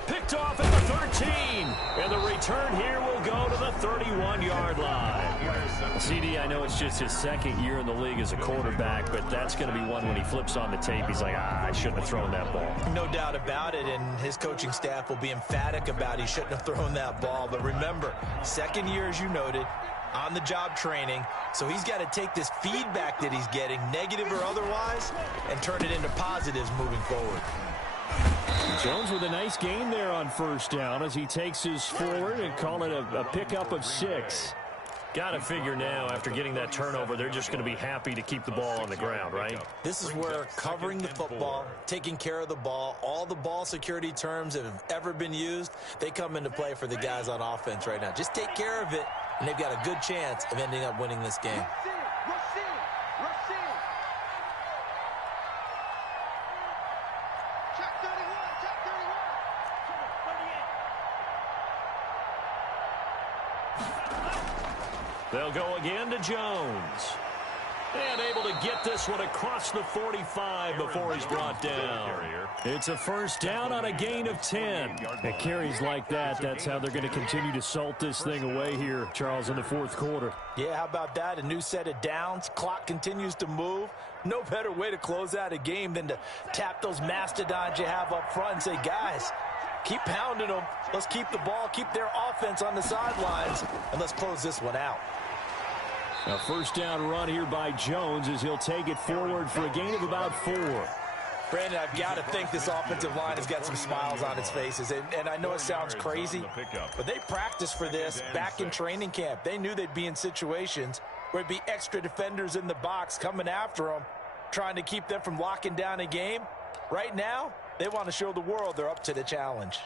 Picked off at the 13. And the return here will go to the 31-yard line. CD, I know it's just his 2nd year in the league as a quarterback, but that's going to be one when he flips on the tape. He's like, I shouldn't have thrown that ball. No doubt about it, and his coaching staff will be emphatic about he shouldn't have thrown that ball. But remember, 2nd year, as you noted, on-the-job training, so he's got to take this feedback that he's getting, negative or otherwise, and turn it into positives moving forward. Jones with a nice gain there on 1st down as he takes his forward and call it a pickup of 6. Got to figure now, after getting that turnover, they're just going to be happy to keep the ball on the ground, right? This is where covering the football, taking care of the ball, all the ball security terms that have ever been used, they come into play for the guys on offense right now. Just take care of it, and they've got a good chance of ending up winning this game. They'll go again to Jones. And able to get this one across the 45 before he's brought down. It's a 1st down on a gain of 10. And carries like that, that's how they're going to continue to salt this thing away here, Charles, in the 4th quarter. Yeah, how about that? A new set of downs. Clock continues to move. No better way to close out a game than to tap those mastodons you have up front and say, guys, keep pounding them. Let's keep the ball, keep their offense on the sidelines, and let's close this one out. A 1st down run here by Jones as he'll take it forward for a gain of about 4. Brandon, I've got to think this offensive line has got some smiles on its faces. And I know it sounds crazy, but they practiced for this back in training camp. They knew they'd be in situations where there'd be extra defenders in the box coming after them, trying to keep them from locking down a game. Right now, they want to show the world they're up to the challenge.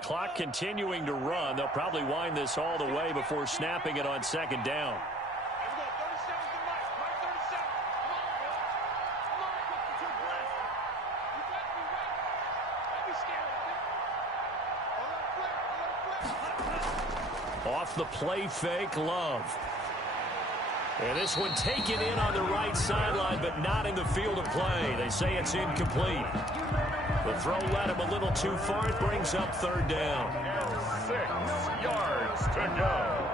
Clock continuing to run. They'll probably wind this all the way before snapping it on 2nd down. Off the play fake, Love. And this one taken in on the right sideline, but not in the field of play. They say it's incomplete. The throw led him a little too far. It brings up third down. 6 yards to go.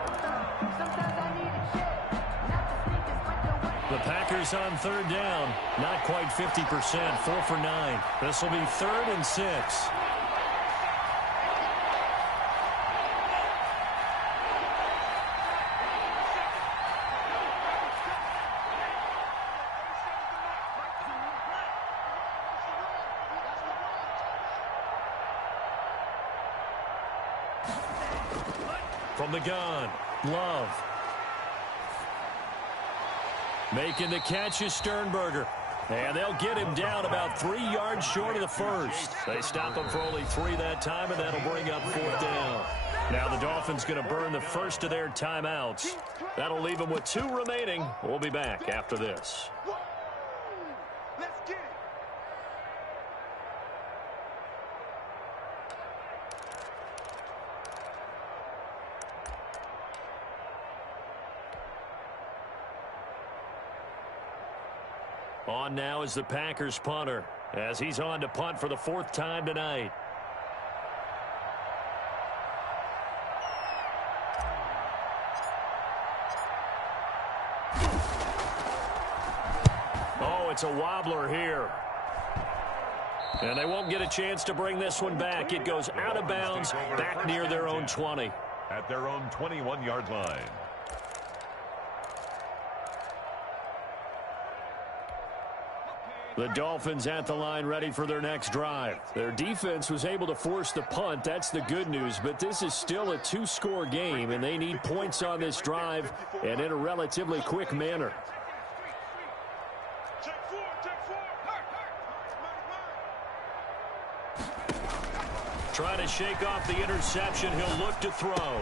The Packers on third down. Not quite 50%. 4 for 9. This will be 3rd and 6. From the gun, Love. Making the catch is Sternberger. And they'll get him down about 3 yards short of the first. They stop him for only 3 that time, and that'll bring up 4th down. Now the Dolphins going to burn the first of their timeouts. That'll leave them with 2 remaining. We'll be back after this. Let's get it. On now is the Packers punter as he's on to punt for the 4th time tonight. Oh, it's a wobbler here. And they won't get a chance to bring this one back. It goes out of bounds back near their own 20. At their own 21-yard line. The Dolphins at the line ready for their next drive. Their defense was able to force the punt. That's the good news. But this is still a 2-score game, and they need points on this drive and in a relatively quick manner. Trying to shake off the interception. He'll look to throw.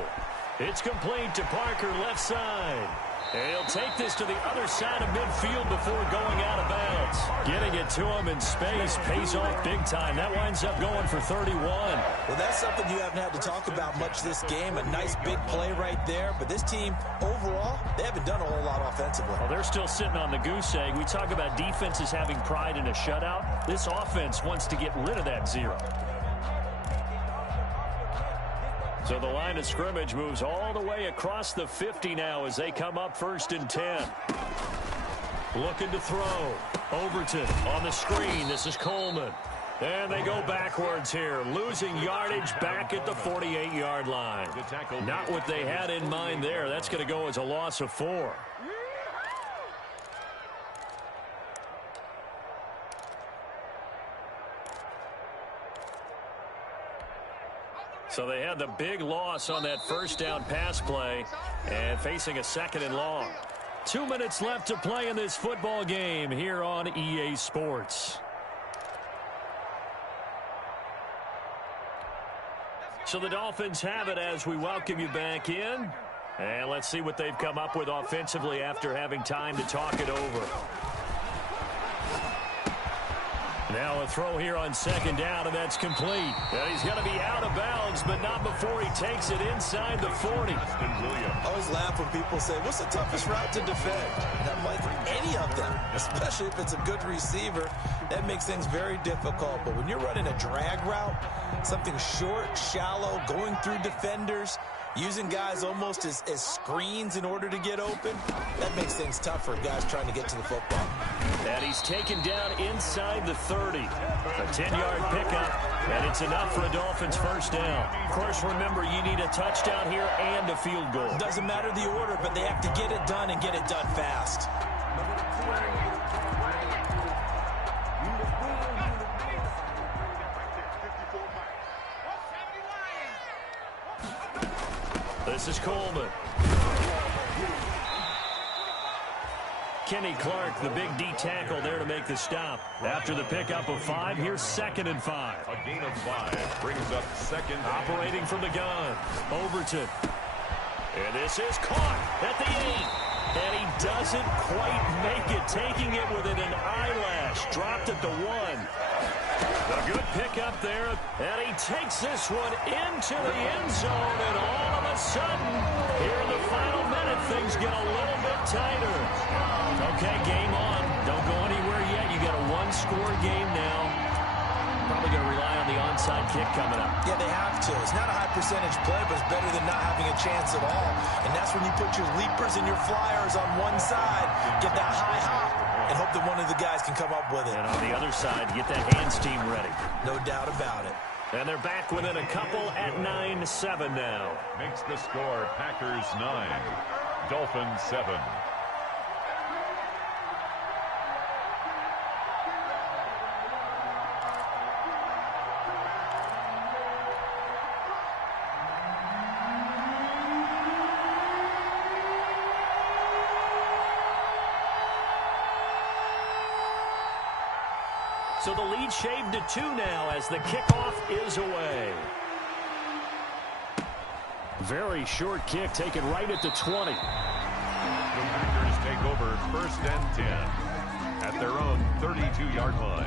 It's complete to Parker, left side. And he'll take this to the other side of midfield before going out of bounds. Getting it to him in space pays off big time. That winds up going for 31. Well, that's something you haven't had to talk about much this game. A nice big play right there. But this team, overall, they haven't done a whole lot offensively. Well, they're still sitting on the goose egg. We talk about defenses having pride in a shutout. This offense wants to get rid of that 0. So the line of scrimmage moves all the way across the 50 now as they come up 1st and 10. Looking to throw. Overton on the screen. This is Coleman. And they go backwards here. Losing yardage back at the 48-yard line. Not what they had in mind there. That's going to go as a loss of 4. So they had the big loss on that 1st down pass play and facing a 2nd and long. 2 minutes left to play in this football game here on EA Sports. So the Dolphins have it as we welcome you back in. And let's see what they've come up with offensively after having time to talk it over. Now a throw here on 2nd down, and that's complete. And he's going to be out of bounds, but not before he takes it inside the 40. I always laugh when people say, what's the toughest route to defend? And I'm like, any of them, especially if it's a good receiver. That makes things very difficult. But when you're running a drag route, something short, shallow, going through defenders, using guys almost as screens in order to get open, that makes things tough for guys trying to get to the football. And he's taken down inside the 30. A 10-yard pickup, and it's enough for a Dolphins 1st down. Of course, remember, you need a touchdown here and a field goal. Doesn't matter the order, but they have to get it done and get it done fast. This is Coleman. Kenny Clark, the big D tackle there to make the stop. After the pickup of 5, here's 2nd and 5. A gain of 5 brings up 2nd. Operating from the gun. Overton. And this is caught at the 8. And he doesn't quite make it, taking it within an eyelash. Dropped at the 1. A good pickup there, and he takes this one into the end zone, and all of a sudden, here in the final minute, things get a little bit tighter. Okay, game on. Don't go anywhere yet. You got a 1-score game now. probably going to rely on the onside kick coming up. Yeah, they have to. It's not a high percentage play, but it's better than not having a chance at all. And that's when you put your leapers and your flyers on one side, get that high hop, and hope that one of the guys can come up with it. And on the other side, get that hands team ready. No doubt about it. And they're back within a couple at 9-7 now. Makes the score Packers 9, Dolphins 7. So the lead shaved to 2 now as the kickoff is away. Very short kick taken right at the 20. The Packers take over 1st and 10 at their own 32-yard line.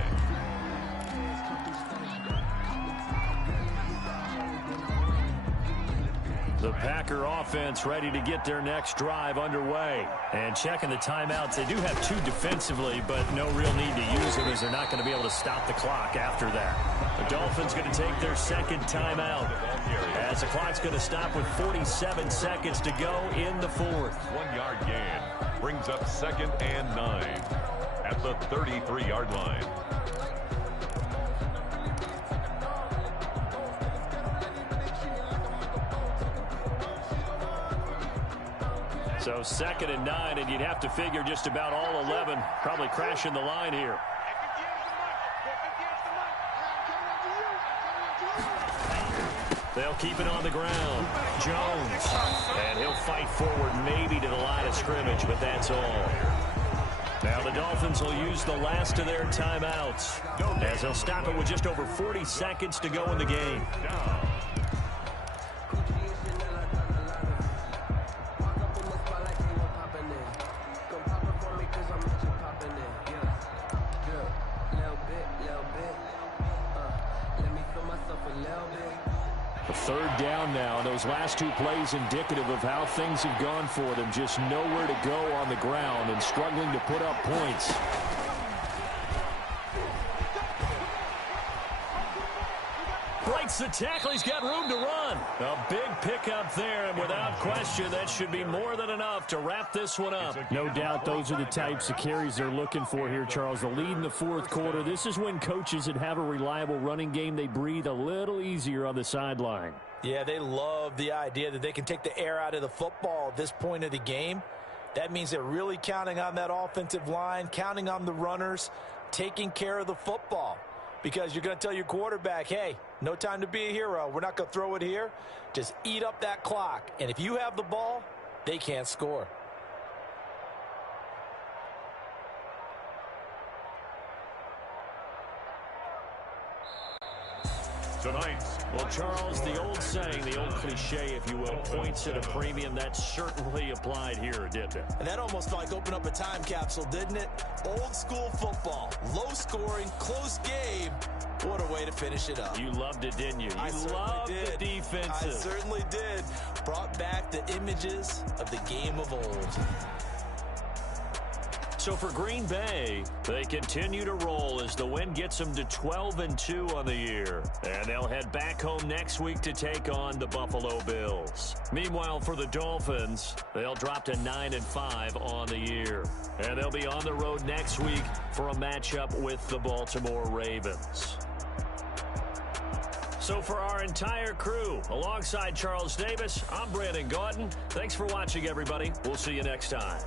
The Packer offense ready to get their next drive underway. And checking the timeouts, they do have 2 defensively, but no real need to use them as they're not going to be able to stop the clock after that. The Dolphins going to take their second timeout as the clock's going to stop with 47 seconds to go in the 4th. 1-yard gain brings up 2nd and 9 at the 33-yard line. So 2nd and 9, and you'd have to figure just about all 11 probably crashing the line here. They'll keep it on the ground. Jones. And he'll fight forward maybe to the line of scrimmage, but that's all. Now the Dolphins will use the last of their timeouts as they'll stop it with just over 40 seconds to go in the game. Third down now. Those last 2 plays indicative of how things have gone for them. Just nowhere to go on the ground and struggling to put up points. Breaks the tackle. He's got room to run. A big pickup there, and without question, that should be more than enough to wrap this one up. No doubt those are the types of carries they're looking for here, Charles. The lead in the 4th quarter. This is when coaches that have a reliable running game, they breathe a little easier on the sideline. Yeah, they love the idea that they can take the air out of the football at this point of the game. That means they're really counting on that offensive line, counting on the runners, taking care of the football. Because you're going to tell your quarterback, hey, no time to be a hero. We're not going to throw it here. Just eat up that clock. And if you have the ball, they can't score. Tonight. Well, Charles, the old saying, the old cliche, if you will, points at a premium, that certainly applied here, didn't it? And that almost like opened up a time capsule, didn't it? Old school football, low scoring, close game. What a way to finish it up. You loved it, didn't you? I You loved the defenses. I certainly did. Brought back the images of the game of old. So for Green Bay, they continue to roll as the win gets them to 12-2 on the year. And they'll head back home next week to take on the Buffalo Bills. Meanwhile, for the Dolphins, they'll drop to 9-5 on the year. And they'll be on the road next week for a matchup with the Baltimore Ravens. So for our entire crew, alongside Charles Davis, I'm Brandon Gaudin. Thanks for watching, everybody. We'll see you next time.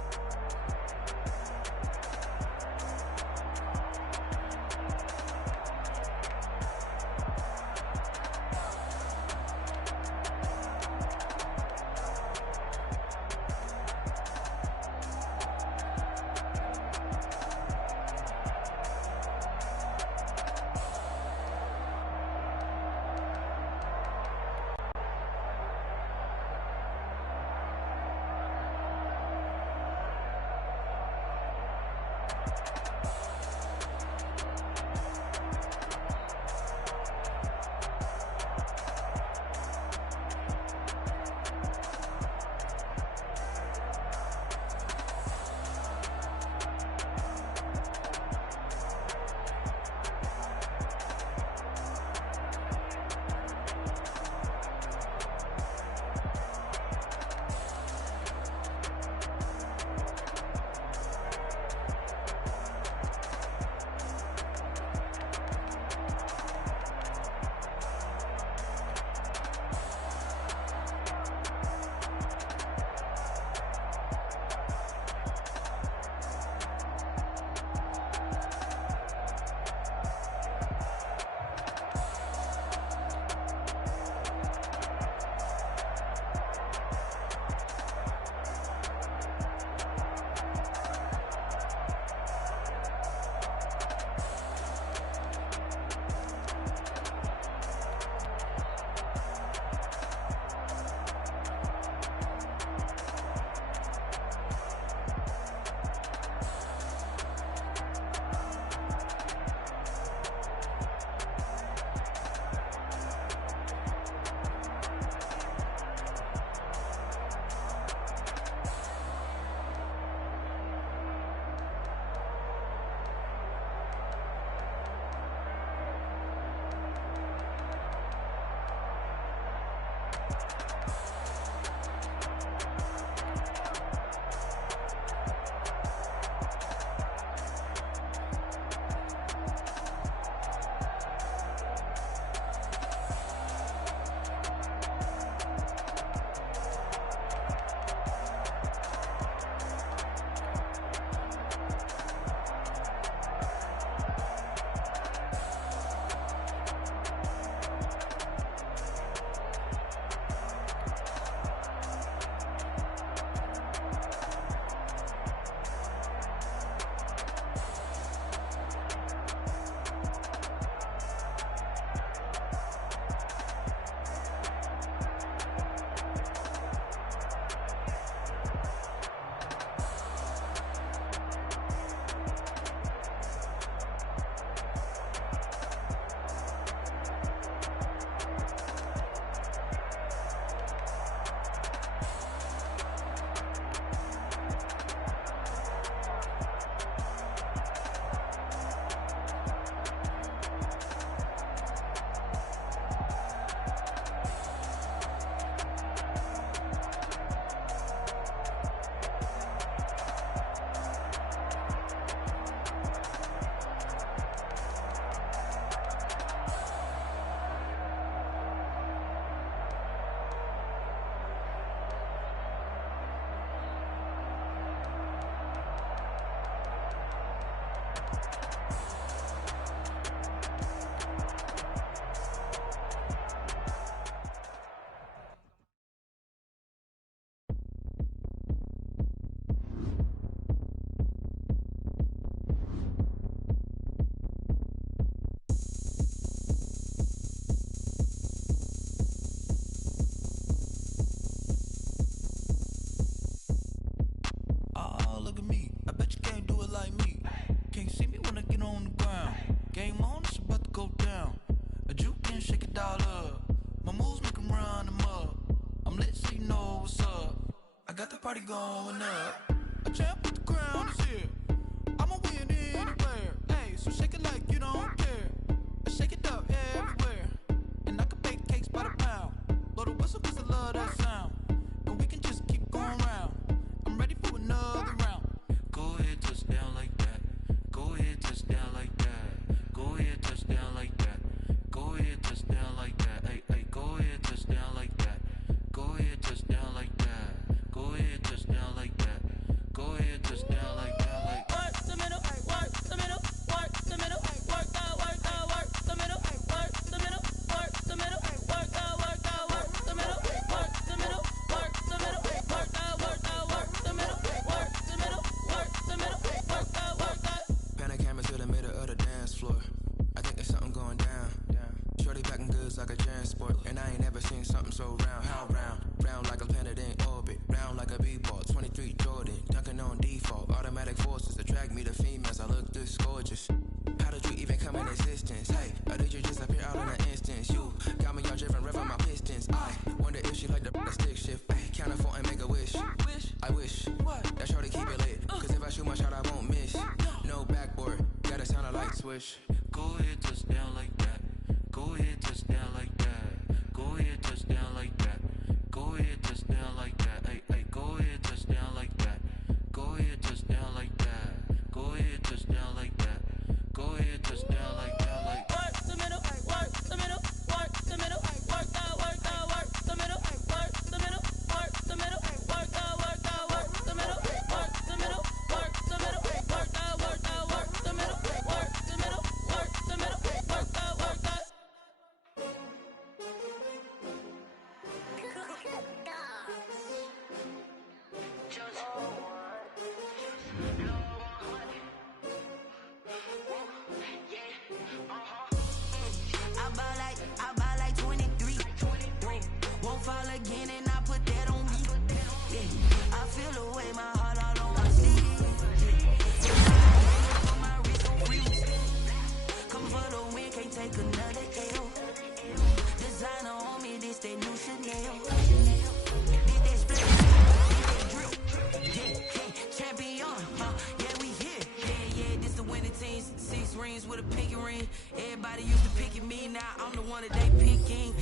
got the party going up. A champ with the crown is here. I'ma win anywhere. Hey, so shake it like you don't care. Shake it up everywhere. And I can bake cakes by the pound. Blow the whistle 'cause I love that sound. And we can just keep going round. I'm ready for another round. Go ahead, touch down like that. Go ahead, touch down like that. Go ahead, touch down like that. Go ahead, touch down like that. Hey, hey, go ahead, touch down like that. Go ahead, touch down like that. Go ahead, touch down like that. Go ahead, touch down like that. Like work the middle, work the middle, work the middle, work that, work that, work the middle, work the middle, work the middle, work that, work that, work the middle, work the middle, work the middle, work that, work that, work the middle, work the middle, work the middle, work that, work that. Pan a camera to the middle of the dance floor. I think there's something going down. Shorty packing goods like a transport, and I ain't never seen something so round. How round? Round like a planet in orbit, round like a b-ball. 23 Jordan, dunking on default. Automatic forces attract me to females. I look this gorgeous. How did you even come in existence? Hey, or did you just appear out in an instance? You got me all driven, revving my pistons. I wonder if she like the stick shift. Hey, count it 4 and make a wish. I wish that shorty keep it lit, 'cause if I shoot my shot, I won't miss. No backboard, gotta sound a light switch. Go ahead, touch down like that. Go ahead, touch down like that. Go ahead, touch down like that. Go ahead, touch down like that. Hey, hey, go ahead, touch down like that. Go ahead, touch down like that. Go ahead, touch down like that. Go ahead, touch down like that. Like work the middle, work the middle, work the middle, work that, work that, work the middle, work the middle, work the middle, work that, work that, work the middle, work the middle, work the middle, work that, work that, work the middle, work the middle, work the middle, work that, work that. I buy like 23. Won't fall again and I put that on me. Yeah. I feel the way, my heart all on my sleeve. Put my wrist on freeze. Come for the win, can't take another L. Designer on me, this that new Chanel. This that split, this that drip. Yeah, champion, yeah, we here. Yeah, this the winning team. 6 rings with a pinky ring. Everybody used to picking me, now I'm the one that they picking.